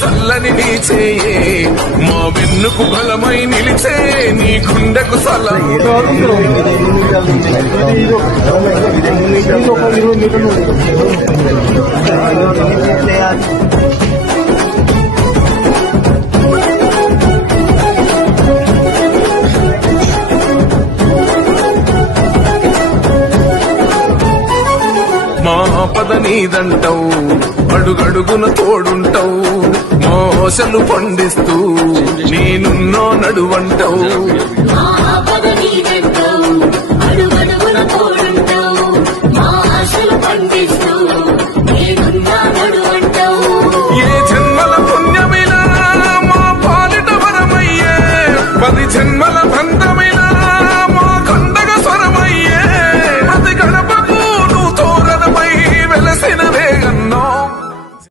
చల్లని నీ చేయి మా వెన్నుకు బలమై నిలిచే నీ గుండెకు సలం మా పద నీదంటావు అడుగడుగున తోడుంటావు మోసలు పండిస్తూ నేనున్నో నడువంటావు